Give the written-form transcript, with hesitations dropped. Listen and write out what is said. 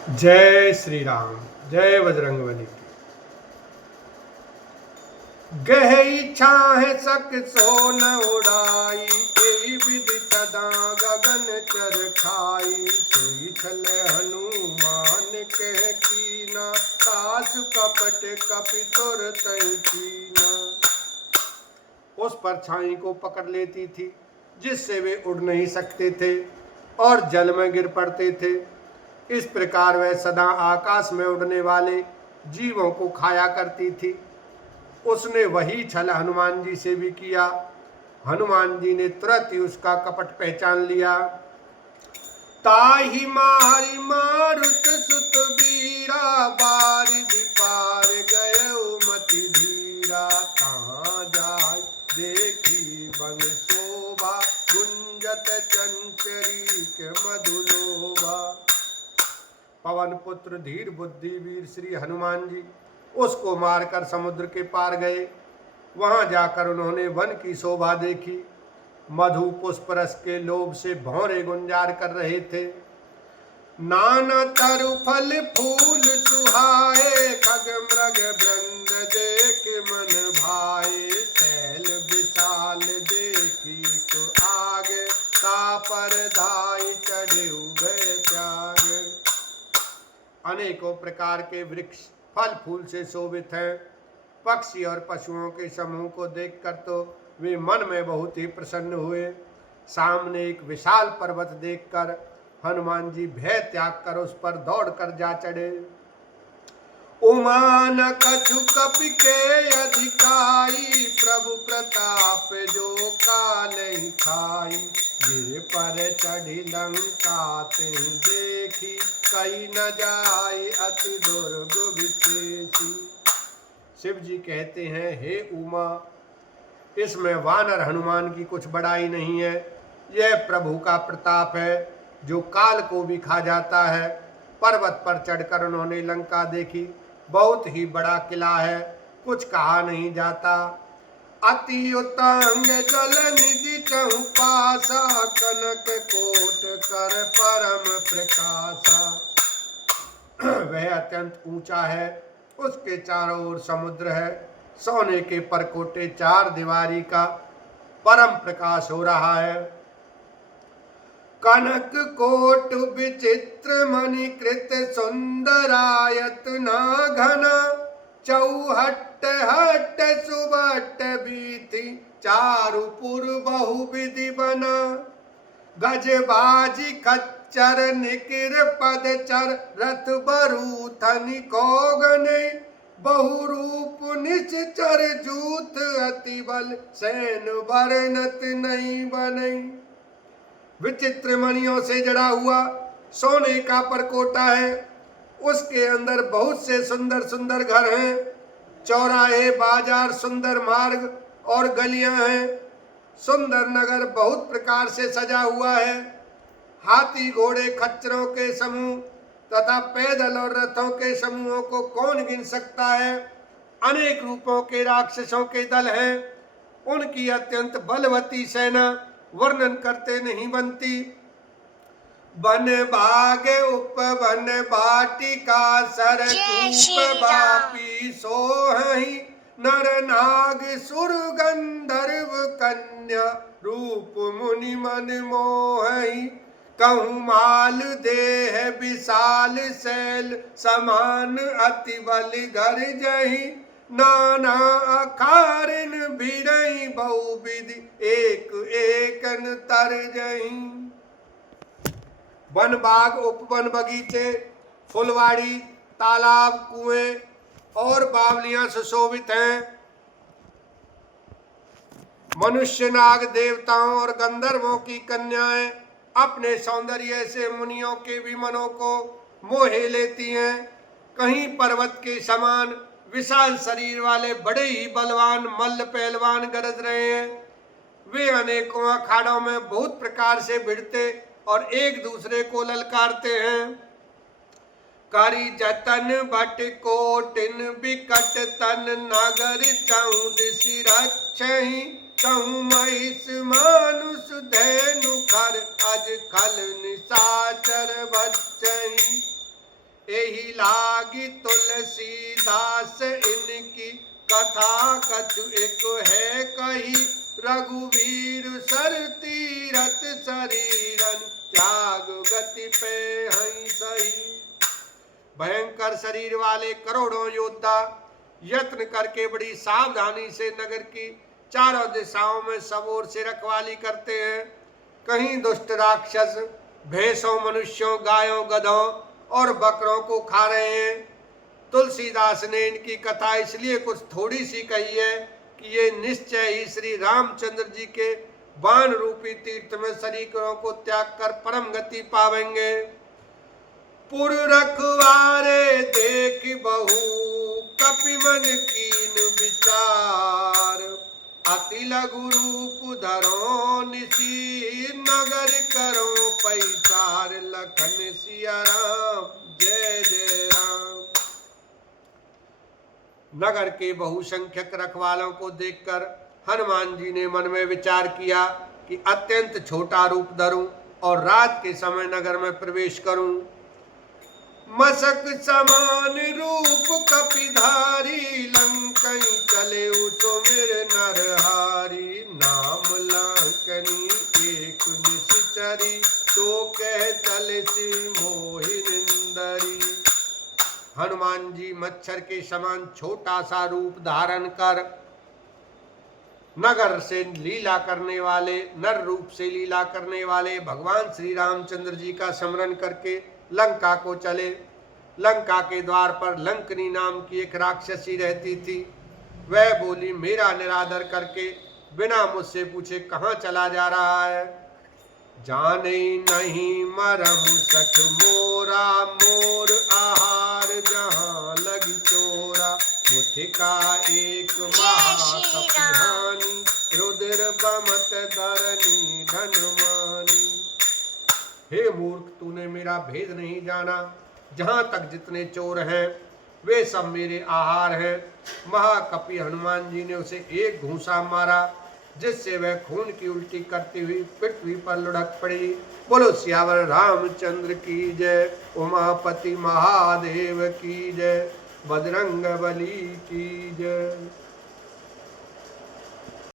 जय श्री राम। जय बजरंगबली। गहई छाह सक सोन उड़ाई, एई विधि सदा गगन चर खाई। सोई छल हनुमान कह कीना, तासु कपट कपि तुर तई कीना। उस परछाई को पकड़ लेती थी जिससे वे उड़ नहीं सकते थे और जल में गिर पड़ते थे। इस प्रकार वह सदा आकाश में उड़ने वाले जीवों को खाया करती थी। उसने वही छल हनुमान जी से भी किया। हनुमान जी ने तुरंत ही उसका कपट पहचान लिया। ताहि मारी मारुत सुत बीरा, बारिधि पार गयो मति धीरा। कहाँ जाय देखी बन शोभा, गुंजत चंचरीक मधुलोभा। पवन पुत्र धीर बुद्धि वीर श्री हनुमान जी उसको मारकर समुद्र के पार गए। वहां जाकर उन्होंने वन की शोभा देखी। मधु पुष्प रस के लोभ से भौरे गुंजार कर रहे थे। नाना तरु फल फूल सुहाए, खग मृग वृंद देख मन भाए। शैल विशाल देखी एक आगे, तापर धाई चढ़े उभय त्याग। अनेकों प्रकार के वृक्ष फल फूल से शोभित हैं। पक्षी और पशुओं के समूह को देखकर तो वे मन में बहुत ही प्रसन्न हुए। सामने एक विशाल पर्वत देखकर हनुमान जी भय त्याग कर उस पर दौड़कर जा चढ़े। उमान कछु कपि के अधिकाई, प्रभु प्रताप जो काल खाई। गिर पर चढ़ी लंका ते देखी, कही न जाय अति दुर्ग विशेषी। शिव जी कहते हैं, हे उमा, इसमें वानर हनुमान की कुछ बड़ाई नहीं है। यह प्रभु का प्रताप है जो काल को भी खा जाता है। पर्वत पर चढ़कर उन्होंने लंका देखी। बहुत ही बड़ा किला है, कुछ कहा नहीं जाता। अति उतंग जल निधि चहुपासा, कनक कोट कर परम प्रकाशा। वह अत्यंत ऊंचा है, उसके चारों ओर समुद्र है। सोने के परकोटे चार दीवारी का परम प्रकाश हो रहा है। कनक कोट विचित्र मणिकृत, सुंदरायत ना घना। चौहट हट सुबट बीथी, चारुपुर बहुविधि बना। गजबाजी खच्चर निकिर पदचर, रथ बरूथनि कौगने। बहुरूप निश्चर जूथ, अति बल सैन वर्णत नहीं बने। विचित्र मणियों से जड़ा हुआ सोने का परकोटा है। उसके अंदर बहुत से सुंदर सुंदर घर हैं। चौराहे, बाजार, सुंदर मार्ग और गलियां हैं। सुंदर नगर बहुत प्रकार से सजा हुआ है। हाथी घोड़े खच्चरों के समूह तथा पैदल और रथों के समूहों को कौन गिन सकता है। अनेक रूपों के राक्षसों के दल हैं। उनकी अत्यंत बलवती सेना वर्णन करते नहीं बनती। वन भाग उपवन बाटिका, सरकूप बापी सोहहि। नर नाग सुर गंधर्व कन्या, रूप मुनि मन मोहहि। कहूँ माल देह विशाल शैल, समान अति बल घर जहि। नाना अखारिन भिरई, बहुविधि एक एकन तर जहि। वन बाग उपवन बगीचे, फुलवाड़ी, तालाब, कुएं और बावलियां सुशोभित हैं। मनुष्य, नाग, देवताओं और गंधर्वों की कन्याएं अपने सौंदर्य से मुनियों के भी मनों को मोहे लेती हैं। कहीं पर्वत के समान विशाल शरीर वाले बड़े ही बलवान मल्ल पहलवान गरज रहे हैं। वे अनेकों अखाड़ों में बहुत प्रकार से भिड़ते और एक दूसरे को ललकारते हैं। करी जतन बट कोटिन बिकट तन, नगर चौदिसी रक्षहि। कहूँ महिष मानुष धैनु खर, अज खल निशाचर बच्चहि। एही लागी तुलसीदास इनकी कथा कछु एक है कही रघुवीर सर तीरथ शरीरन त्याग गति पे हई सही। भयंकर शरीर वाले करोड़ों योद्धा यत्न करके बड़ी सावधानी से नगर की चारों दिशाओं में सब ओर से रखवाली करते हैं। कहीं दुष्ट राक्षस भैंसों मनुष्यों गायों गधों और बकरों को खा रहे हैं। तुलसीदास ने इनकी कथा इसलिए कुछ थोड़ी सी कही है कि ये निश्चय ही श्री रामचंद्र जी के बाण रूपी तीर्थ में शरीरों को त्याग कर परम गति पावेंगे। पुर रखवारे देख बहु कपि मन कीन विचार अति लघु रूप धरो निसी नगर करो पैसार लखन सिया राम जय जय राम। नगर के बहुसंख्यक रखवालों को देखकर हनुमान जी ने मन में विचार किया कि अत्यंत छोटा रूप धरूं और रात के समय नगर में प्रवेश करूं। मसक समान रूप कपिधारी लंकई चले तो मेरे नरहारी नाम लंकनी एक निश्चरी तो कह चले सी मोहिनिंदरी। हनुमान जी मच्छर के समान छोटा सा रूप धारण कर नगर से लीला करने वाले नर रूप से लीला करने वाले भगवान श्री रामचंद्र जी का स्मरण करके लंका को चले। लंका के द्वार पर लंकनी नाम की एक राक्षसी रहती थी। वह बोली, मेरा निरादर करके बिना मुझसे पूछे कहाँ चला जा रहा है। जाने नहीं मरम सठ मोरा मोर आहार जहाँ लगी चोरा मुठिका एक महाकपिहानी रुद्र बमत धरनी धनमानी। हे मूर्ख, तूने मेरा भेद नहीं जाना। जहां तक जितने चोर हैं वे सब मेरे आहार हैं। महाकपि हनुमान जी ने उसे एक घूंसा मारा जिससे वह खून की उल्टी करती हुई पृथ्वी पर लुढ़क पड़ी। बोलो सियावर रामचंद्र की जय, उमापति महादेव की जय, बजरंग बली की जय।